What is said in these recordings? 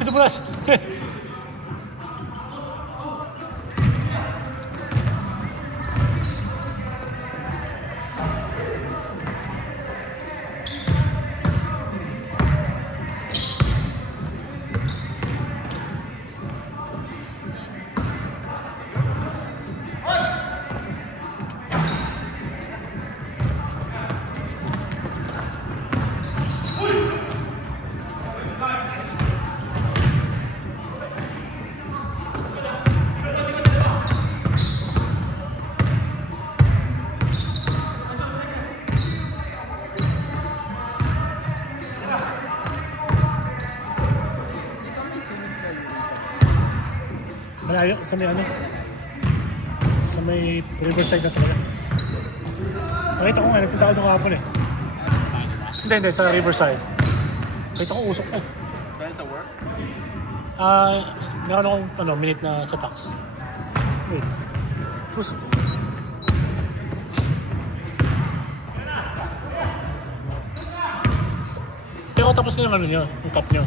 Ito bulas. Malayo sa may ano, sa may riverside na talaga. Nakita ko nga, nagpunta ako doon kahapon eh. Hindi, sa riverside. Nakita ko usok ko. Dahil sa work? Meron akong minute na sa tax. Wait. Usok. Pero tapos na yung ano nyo, yung cup nyo.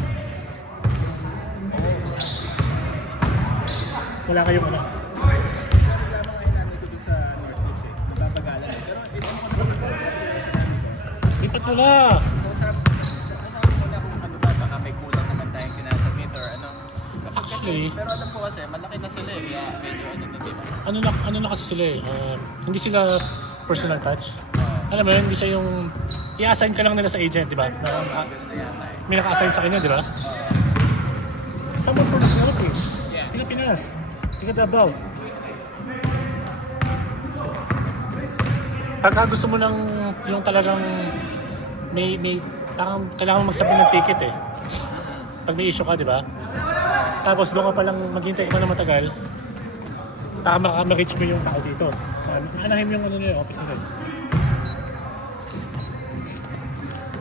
Wala kayong ano. Lipat mo na! Baka may kulang naman tayong sinasubmit or ano. Actually, pero alam ko kasi, malaki na sila eh. Kaya medyo ano na diba? Ano na kasi sila eh. Hindi sila personal touch. Alam mo yun, hindi siya yung i-assign ka lang nila sa agent, di ba? May naka-assign sa kanya, di ba? Someone from the Philippines. Pilipinas. Tiga Davao. Pagka gusto mo ng yung talagang may parang kailangan magsabit ng ticket eh. Pag may issue ka, di ba? Tapos doon ka palang maghintay ka na matagal. Para ma-reach mo yung tao dito. So, anahin yung ano yung office nila.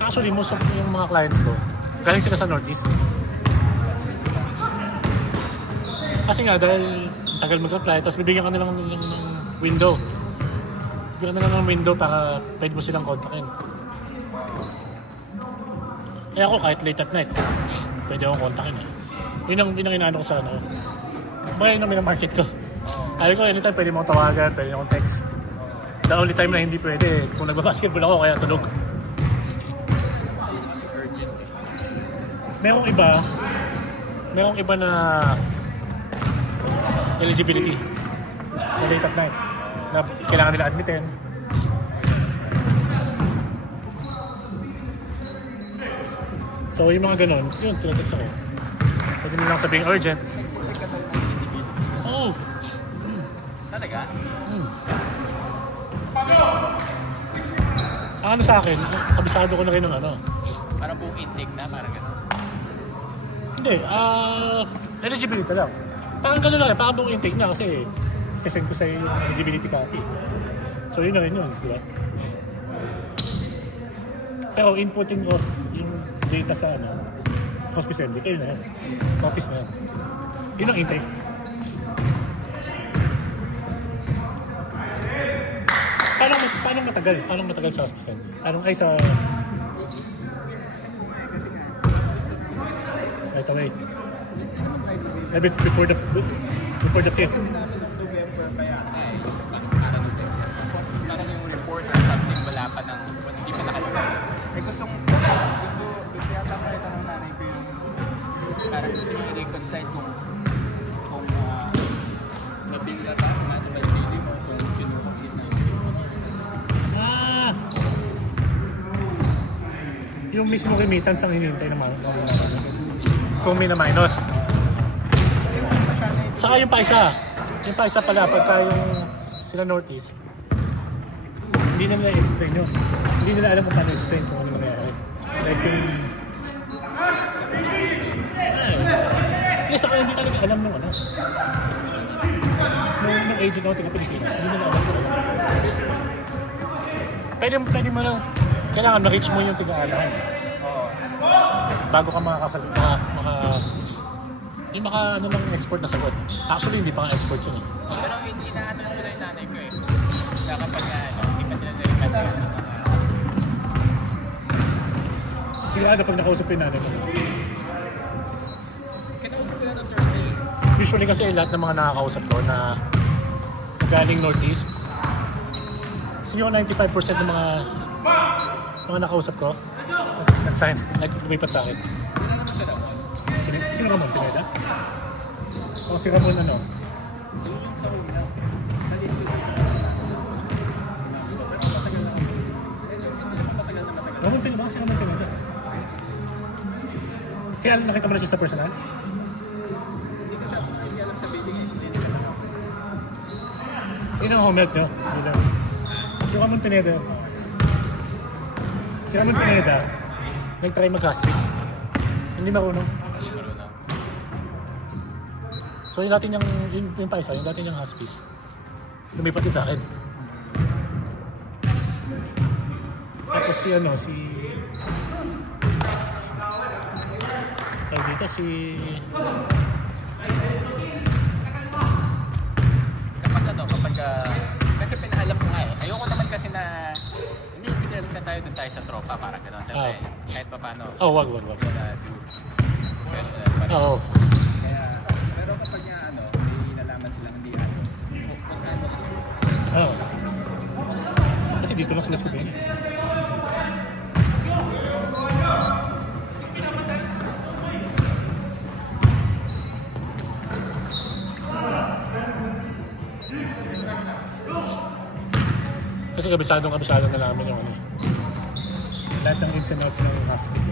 Actually, most of yung mga clients ko, galing sila sa Northeast. Kasi nga, dahil tagal mag-apply, tapos bibigyan ka na lang ng window. Bibigyan ka na lang ng window para pwede mo silang kontakin. Eh ako, kahit late at night, pwede akong kontakin eh. Yun ang inaano ko sa ano. Bayan yung minamarket ko. Kaya ko, anytime pwede mo tawagan, pwede akong text. The only time na hindi pwede, kung nagbabasketball ako, kaya tulog. Merong iba na eligibility na late at night na kailangan nila admitin. So yung mga ganun, yun, tinatext ako. Pwede mo lang sabihing urgent. Oh! Talaga? Ano sa akin, kabisado ko na rin ng ano. Parang buong intake na, parang gano'n. Hindi, eligibility lang. Parang gano'n lang, parang buong intake na kasi sasend ko sa yung eligibility copy. So yun na rin yun, di ba? Pero inputting of yung data sa ano, hospice hindi kayo na yan. Office na yan. Yun ang intake. Paano matagal? Paano matagal sa hospice hindi? Ay sa... Right away. Before the 5th. November pa yan. Tapos parang yung report or something wala pa ng hindi pa nakalagay. Gusto yata pa ito ng nanay ko yung parang gusto yung i-reconcile kung nabil na ba kung nasa validity mo kung pinurukit na yung mismo remittance ang hinihintay naman kung may na-minus. Saka yung paisa pala pagka yung sila Northeast, hindi na nila explain yun. Hindi nila alam kung paano explain kung ano nangyayari. Like yung... saka hindi talaga alam nung ano. Nung agent ako taga-Pilipinas, hindi nila alam kung ano. Pwede mo lang, kailangan ma-reach mo yung tiga-alahan. Bago ka yung ano ng export na sagot. Actually, hindi pa nga export yun eh. Pero hindi na ano nila yung nanay ko eh. Kaya kapag hindi pa sila narinig. Sigurado pag nakausap yung nanay mo. Usually kasi lahat ng mga nakakausap ko na galing Northeast, siguro 95% ng mga nakausap ko nag-sign, lumipat sa akin. Sino Ramon? Pineda? O si Ramon ano? Ramon Pineda? Si Ramon Pineda? Kaya nakita mo na siya sa personal? Yun ang home health nyo. Si Ramon Pineda. Si Ramon Pineda, nag-try mag-hospice. Hindi marunong. So yung dati niyang, yung paisa, yung dati niyang hospice, lumipat din sa akin. Tapos si ano, dito si kasi pinahalap ko nga ayoko naman kasi na hindi sige saan tayo dun tayo sa tropa para gano'n siyempre kahit pa paano wag professional pa rin kaya pero kapag nga may nalaman silang hindi kasi dito lang sila sa kapila kasi kabisadong na namin yung lahat ng ins and outs ng hospice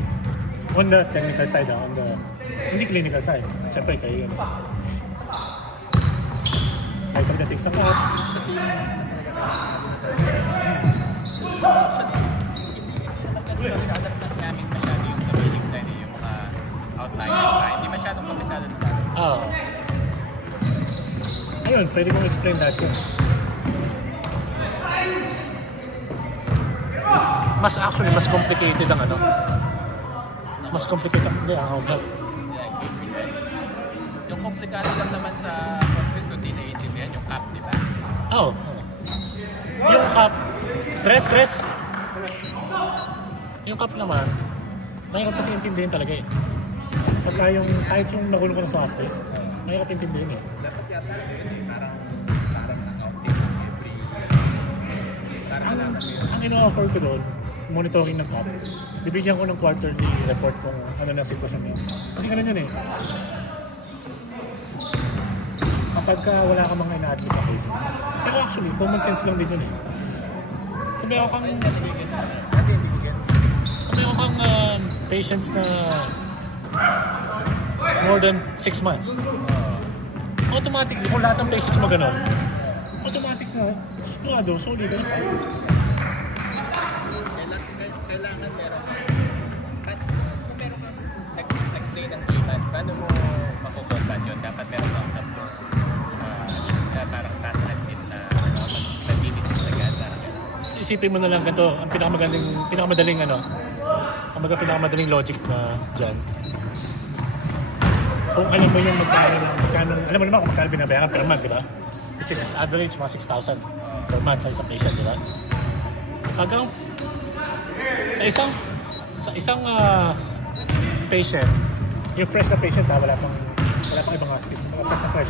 on the technical side hindi clinical side siyempre kayo yun kahit pagdating sa cut kasi pagkakalap na namin masyado yung sa billing side yung mga outliners na hindi masyadong kabisado na ayun pwede kong explain lahat yun mas complicated ang mas complicated ang home health. Yung komplikado lang naman sa hospice kung di naiintindihan yung CAP, di ba? Yung CAP, stress. Yung CAP naman, mahirap kasi intindihin talaga Pagka kahit yung nagulong ko na sa hospice, mahirap intindihin Dapat yata parang naka-update ang ino-offer ko doon, monitoring ng CAP. Bibigyan ko ng quarterly report kung ano na sitwasyon niya. Kasi ganun yun Kapag wala ka mga ina-admit na cases. Pero actually, common sense lang din yun Kung meron kang patients na more than 6 months, automatically, kung lahat ng patients mo ganun, automatic na, sigurado, solid kailangan meron nag-stay ng 3 months, paano mo makukonbat yun? Dapat meron kang doctor na parang nasa admit na nag-disease agad. Isipin mo na lang ganito, ang pinakamadaling logic na dyan. Kung alam mo yung magkano, alam mo naman kung magkano binabayaran per month, di ba? Which is average mga 6,000 per month sa isang patient, di ba? Hanggang sa isang patient, yung fresh na patient wala pang ibang hospice, fresh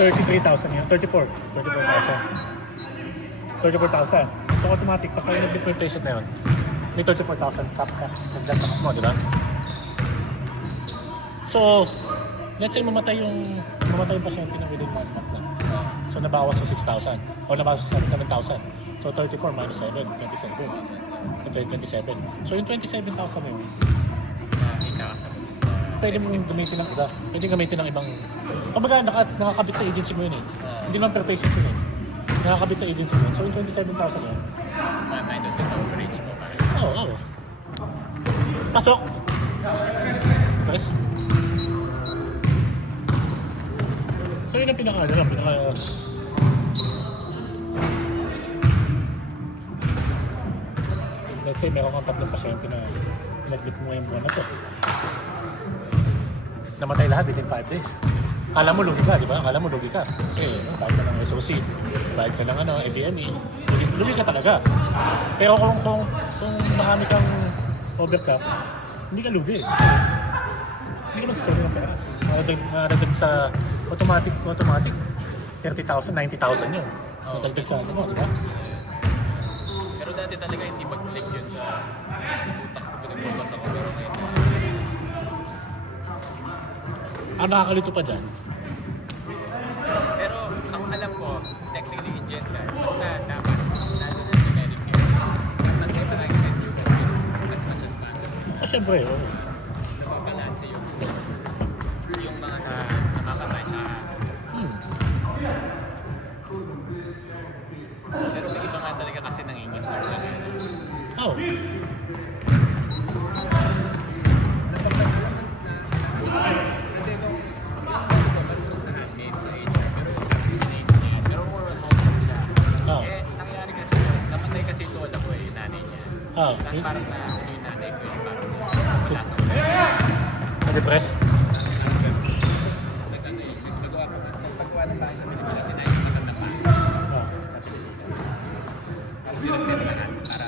33,000 yun, 34,000. So automatic, pagka nag-admit mo yung patient na yun, may 34,000 cap ka, nagdagdagan mo, di ba? So, let's say mamatay yung pasyente na within 1 month lang. So nabawas yung 6,000 o nabawas yung 7,000. So 34 minus 7, 27. So yung 27,000 na yun, pwede mong gamitin ng iba. Pwede gamitin ng ibang... Kumbaga, nakakabit sa agency mo yun Hindi naman per patient yun Nakakabit sa agency mo yun. So yung 27,000 yun. Minus sa coverage mo pa rin. Oo. Pasok! Press. So yun ang pinaka let's say meron kang 3 pasyente na pinag-admit mo ngayong buwan na to. Namatay lahat within 5 days. Kala mo lugi ka, di ba? Kala mo lugi ka. Kasi bayad ka ng SOC, bayad ka ng ADME, lugi ka talaga. Pero kung marami kang overcap, hindi ka lugi. Hindi ka magsasali ng pera. Madagdag sa automatic 30,000, 90,000 yun. Madagdag sa ano mo, di ba? Pero dati talaga hindi mag-click yun sa utak ko, pinagbabasa ko. Pero ngayon, Ang nakakalito pa dyan. pero ang alam ko, technically in general, basta dapat lalo na sa Medicare, nakita lang yung Medicare as much as possible. Siyempre, oh. Nababalanse yung mga nakakabay sa pero may iba nga talaga kasi nangingin sa talaga. Oh. Kasi nung marunong sa admin, sa HR, pero more on home siya. Oh. Eh, nangyari kasi, namatay kasi ito wala ko yung nanay niya. Oh. Tapos parang na, yung nanay ko yung parang wala sa mga. Na-depress? Paggawa ng bahay sa Pilipinas, sinayang matanda pa. Oh. Tapos nireset lahat para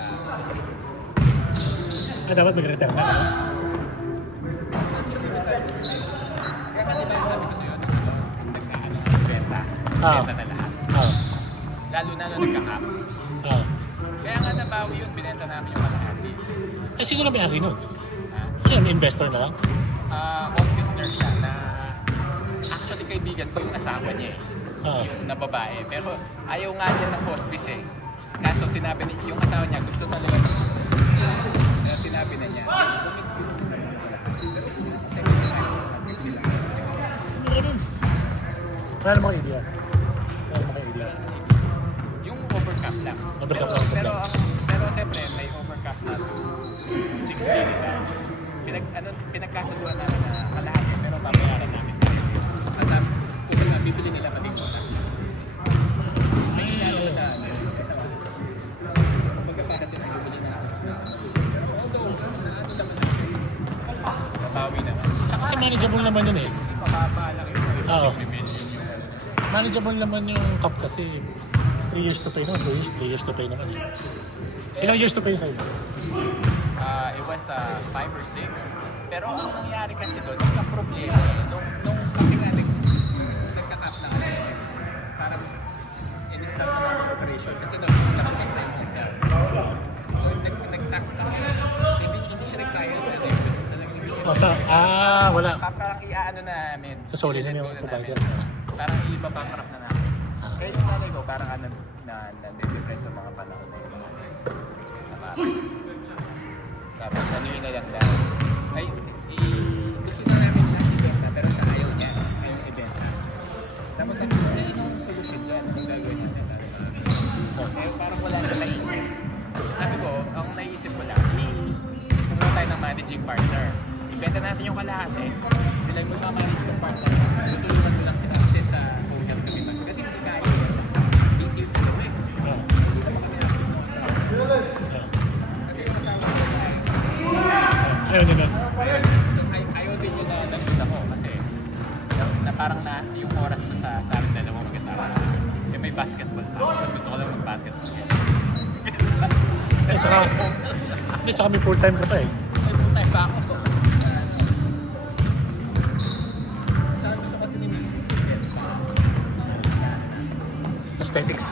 Dapat mag-return na. kaya nga diba yung sabi ko sa'yo, benta na lahat. Oh. Lalo na nung nagka-cap. Oh. Kaya nga nabawi yun, binenta namin yung kalahati. Eh, sino na may-ari nun? Ha? Yan, investor na lang? Hospice nurse siya na actually kaibigan ko yung asawa niya Oh. yung na babae. Pero ayaw nga niya ng hospice eh. Kaso sinabi niya, yung asawa niya gusto talaga kaya sinabi na niya, Wala namang idea. yung overcap lang. Overcap pero, lang. pero siyempre may overcap na 60 nila. Pinagkasaluan namin na kalahati pero babayaran namin. Kasi kung na bibili nila matigona. May nangyari na magkapara sila bibili na pero although naano naman babawi naman. Kasi manageable naman yun eh. Mababa lang yun. Oo. May million yung Manageable naman yung cup kasi 3 years to pay naman, 2 years to pay naman. Ilang years to pay sa'yo? It was 5 or 6. Pero ang nangyari kasi doon, nagka-problema eh. Nung kasi nga nagka-cap na ano eh. Parang in-start na ng operation. Kasi doon, nakakas na yung home care. So nag-tap na. Hindi siya nag-trial na rin. Wala. Parang i-ano namin. Susuli na yung provider. Parang ibabankrupt na namin. Kaya yung nanay ko, parang ano na nade-depress sa mga panahon na yun. Sabi, ano yun na lang dahil. Ay, gusto na namin na ibenta, pero siya ayaw niya. Ayaw ibenta. Tapos sabi ko, hindi yung solution dyan. Anong gagawin natin? Kaya parang wala na naisip. Sabi ko, ang naisip ko lang, kumuha tayo ng managing partner. Ibenta natin yung kalahati. Sila yung magmamanage ng partner. Tutulungan mo lang sila kasi sa home health commitment. Kasi hindi kaya yun. Busy yung dalawa eh. Hindi naman kami natin mo sa kasi yung kasama ko ay Ayaw nila. ayaw din yun na nagpunta ko kasi na parang na yung oras ko sa amin dalawang mag-asawa. May basketball pa. Gusto ko lang mag-basketball. Saka may full-time ka pa eh. May full-time pa ako. Tsaka gusto kasi ni Mrs. Aesthetics.